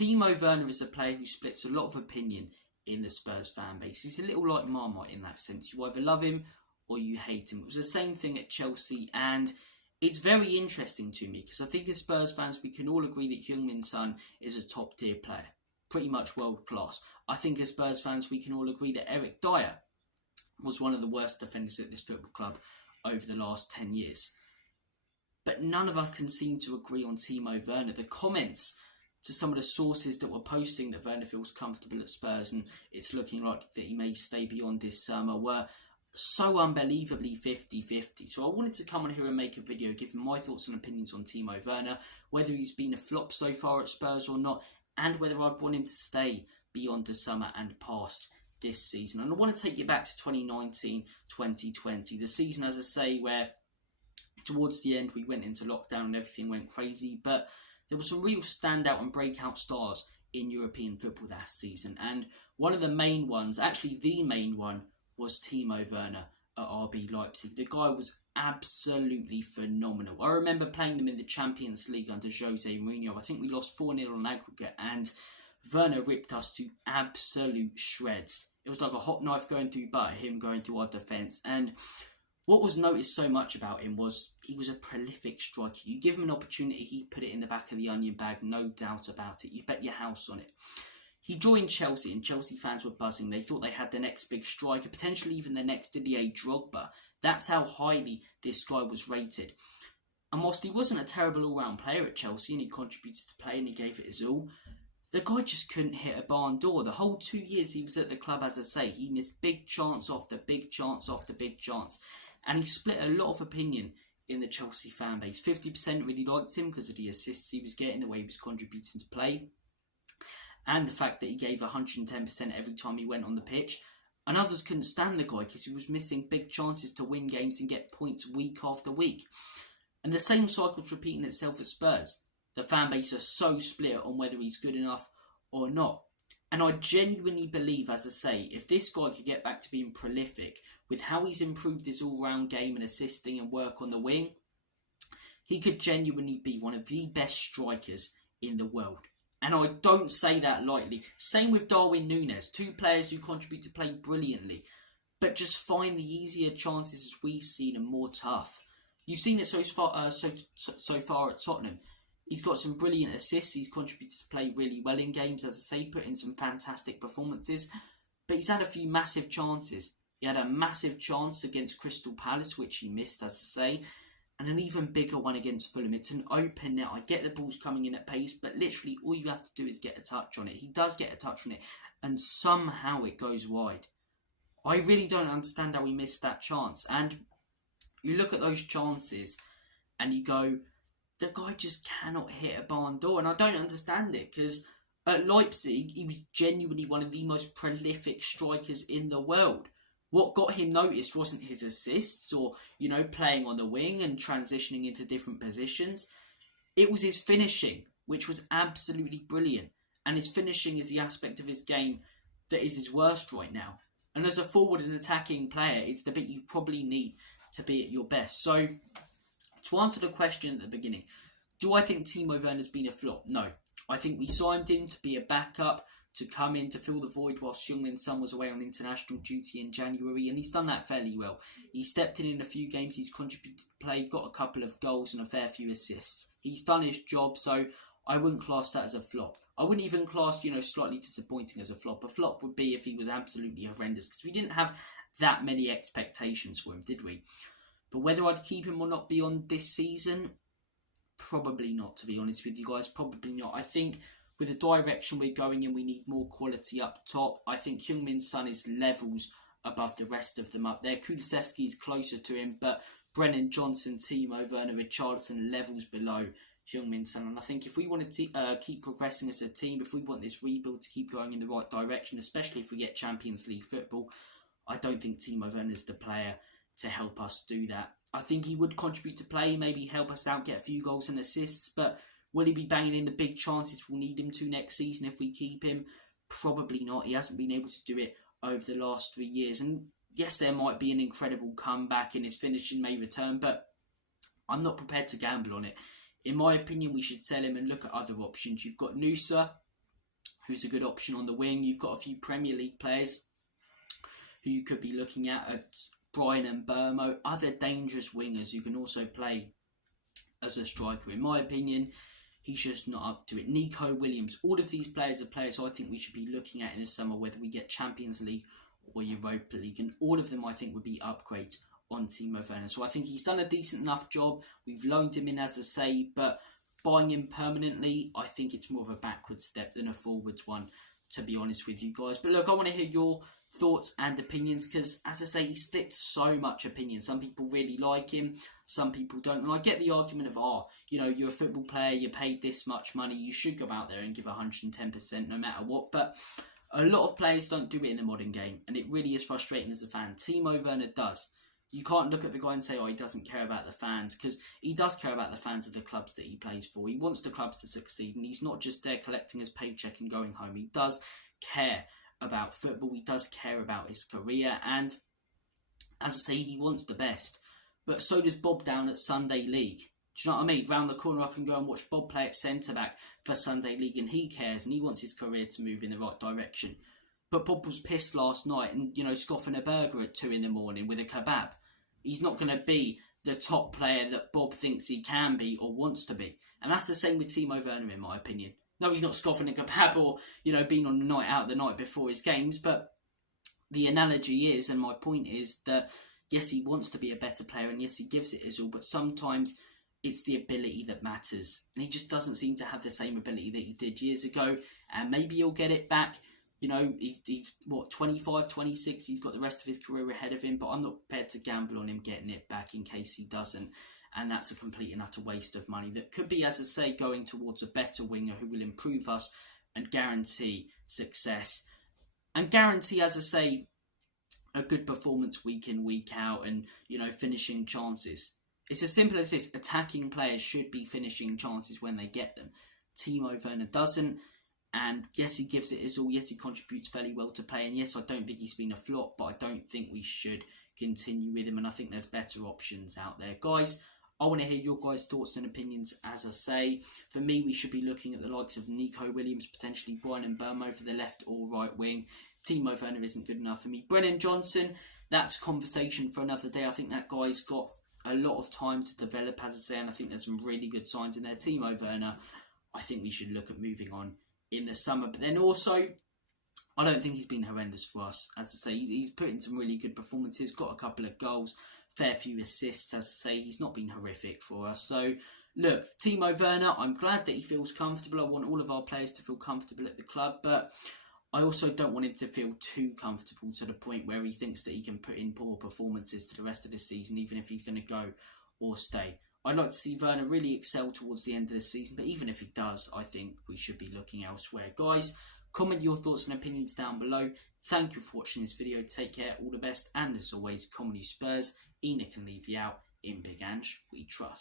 Timo Werner is a player who splits a lot of opinion in the Spurs fan base. He's a little like Marmite in that sense. You either love him or you hate him. It was the same thing at Chelsea, and it's very interesting to me because I think as Spurs fans we can all agree that Heung-min Son is a top tier player, pretty much world class. I think as Spurs fans we can all agree that Eric Dyer was one of the worst defenders at this football club over the last 10 years. But none of us can seem to agree on Timo Werner. The comments to some of the sources that were posting that Werner feels comfortable at Spurs and it's looking like that he may stay beyond this summer were so unbelievably 50-50. So I wanted to come on here and make a video giving my thoughts and opinions on Timo Werner, whether he's been a flop so far at Spurs or not, and whether I'd want him to stay beyond the summer and past this season. And I want to take you back to 2019-2020, the season, as I say, where towards the end we went into lockdown and everything went crazy, but there were some real standout and breakout stars in European football that season. And one of the main ones, actually the main one, was Timo Werner at RB Leipzig. The guy was absolutely phenomenal. I remember playing them in the Champions League under Jose Mourinho. I think we lost 4-0 on aggregate, and Werner ripped us to absolute shreds. It was like a hot knife going through butter, him going through our defence. And what was noticed so much about him was he was a prolific striker. You give him an opportunity, he put it in the back of the onion bag, no doubt about it. You bet your house on it. He joined Chelsea and Chelsea fans were buzzing. They thought they had the next big striker, potentially even the next Didier Drogba. That's how highly this guy was rated. And whilst he wasn't a terrible all-round player at Chelsea and he contributed to play and he gave it his all, the guy just couldn't hit a barn door. The whole 2 years he was at the club, as I say, he missed big chance after big chance after big chance. And he split a lot of opinion in the Chelsea fan base. 50% really liked him because of the assists he was getting, the way he was contributing to play, and the fact that he gave 110% every time he went on the pitch. And others couldn't stand the guy because he was missing big chances to win games and get points week after week. And the same cycle's repeating itself at Spurs. The fan base are so split on whether he's good enough or not. And I genuinely believe, as I say, if this guy could get back to being prolific with how he's improved his all-round game and assisting and work on the wing, he could genuinely be one of the best strikers in the world. And I don't say that lightly. Same with Darwin Núñez, two players who contribute to play brilliantly, but just find the easier chances as we've seen and more tough. You've seen it so far at Tottenham. He's got some brilliant assists. He's contributed to play really well in games, as I say, put in some fantastic performances. But he's had a few massive chances. He had a massive chance against Crystal Palace, which he missed, as I say, and an even bigger one against Fulham. It's an open net. I get the ball's coming in at pace, but literally all you have to do is get a touch on it. He does get a touch on it, and somehow it goes wide. I really don't understand how he missed that chance. And you look at those chances and you go, the guy just cannot hit a barn door. And I don't understand it, because at Leipzig, he was genuinely one of the most prolific strikers in the world. What got him noticed wasn't his assists or, playing on the wing and transitioning into different positions. It was his finishing, which was absolutely brilliant. And his finishing is the aspect of his game that is his worst right now. And as a forward and attacking player, it's the bit you probably need to be at your best. So, to answer the question at the beginning, do I think Timo Werner's been a flop? No. I think we signed him to be a backup, to come in to fill the void whilst Heung-min Son was away on international duty in January, and he's done that fairly well. He stepped in a few games, he's contributed to play, got a couple of goals and a fair few assists. He's done his job, so I wouldn't class that as a flop. I wouldn't even class, slightly disappointing as a flop. A flop would be if he was absolutely horrendous, because we didn't have that many expectations for him, did we? But whether I'd keep him or not beyond this season, probably not, to be honest with you guys. Probably not. I think with the direction we're going in, we need more quality up top. I think Heung-min Son is levels above the rest of them up there. Kulusevski is closer to him, but Brennan Johnson, Timo Werner, Richarlison levels below Heung-min Son. And I think if we want to keep progressing as a team, if we want this rebuild to keep going in the right direction, especially if we get Champions League football, I don't think Timo Werner is the player to help us do that. I think he would contribute to play, maybe help us out, get a few goals and assists, but will he be banging in the big chances we'll need him to next season if we keep him? Probably not. He hasn't been able to do it over the last 3 years. And yes, there might be an incredible comeback and his finishing may return, but I'm not prepared to gamble on it. In my opinion, we should sell him and look at other options. You've got Nusa, who's a good option on the wing. You've got a few Premier League players who you could be looking at Brian and Burmo, other dangerous wingers who can also play as a striker. In my opinion, he's just not up to it. Nico Williams, all of these players are players I think we should be looking at in the summer, whether we get Champions League or Europa League, and all of them I think would be upgrades on Timo Werner. So I think he's done a decent enough job. We've loaned him in, as I say, but buying him permanently, I think it's more of a backward step than a forwards one, to be honest with you guys. But look, I want to hear your thoughts and opinions, because as I say, he splits so much opinion. Some people really like him, some people don't, and I get the argument of, you're a football player, you're paid this much money, you should go out there and give 110% no matter what. But a lot of players don't do it in the modern game, and it really is frustrating as a fan. Timo Werner does. You can't look at the guy and say, he doesn't care about the fans, because he does care about the fans of the clubs that he plays for. He wants the clubs to succeed, and he's not just there collecting his paycheck and going home. He does care about football, he does care about his career, and as I say, he wants the best. But so does Bob down at Sunday League. Do you know what I mean? Round the corner I can go and watch Bob play at centre-back for Sunday League, and he cares, and he wants his career to move in the right direction. But Bob was pissed last night and, scoffing a burger at 2 in the morning with a kebab. He's not going to be the top player that Bob thinks he can be or wants to be. And that's the same with Timo Werner, in my opinion. No, he's not scoffing a kebab or, being on the night out the night before his games. But the analogy is, and my point is, that yes, he wants to be a better player, and yes, he gives it his all, but sometimes it's the ability that matters. And he just doesn't seem to have the same ability that he did years ago. And maybe he'll get it back. He's 25, 26. He's got the rest of his career ahead of him, but I'm not prepared to gamble on him getting it back in case he doesn't. And that's a complete and utter waste of money that could be, as I say, going towards a better winger who will improve us and guarantee success. And guarantee, as I say, a good performance week in, week out, and, finishing chances. It's as simple as this. Attacking players should be finishing chances when they get them. Timo Werner doesn't. And yes, he gives it his all. Yes, he contributes fairly well to play. And yes, I don't think he's been a flop, but I don't think we should continue with him. And I think there's better options out there. Guys, I want to hear your guys' thoughts and opinions. As I say, for me, we should be looking at the likes of Nico Williams, potentially Brian and Burmo for the left or right wing. Timo Werner isn't good enough for me. Brennan Johnson, that's conversation for another day. I think that guy's got a lot of time to develop, as I say, and I think there's some really good signs in there. Timo Werner, I think we should look at moving on in the summer. But then also, I don't think he's been horrendous for us. As I say, he's put in some really good performances, got a couple of goals, fair few assists. As I say, he's not been horrific for us. So look, Timo Werner, I'm glad that he feels comfortable. I want all of our players to feel comfortable at the club, but I also don't want him to feel too comfortable to the point where he thinks that he can put in poor performances to the rest of the season, even if he's going to go or stay. I'd like to see Werner really excel towards the end of the season, but even if he does, I think we should be looking elsewhere. Guys, comment your thoughts and opinions down below. Thank you for watching this video. Take care, all the best, and as always, Comedy Spurs. Enoch can leave you out. In Big Ange, we trust.